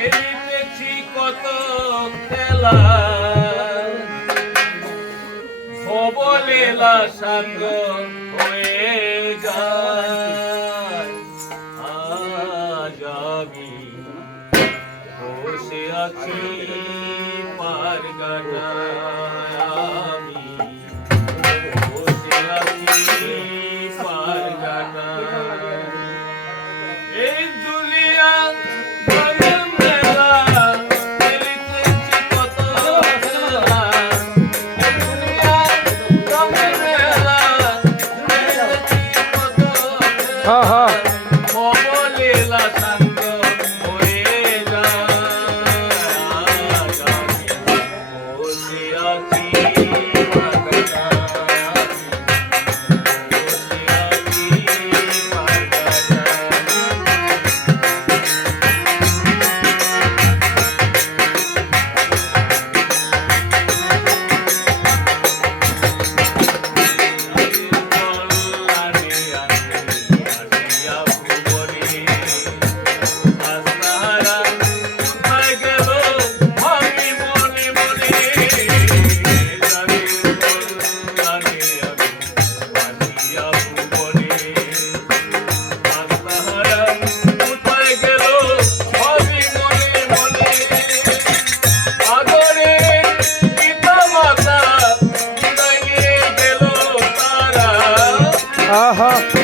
খেলিতেছি কত খেলা। সবলেলা সাঙ্গ হয়ে যায়। আজ আমি বসে আছি 好好 Uh-huh.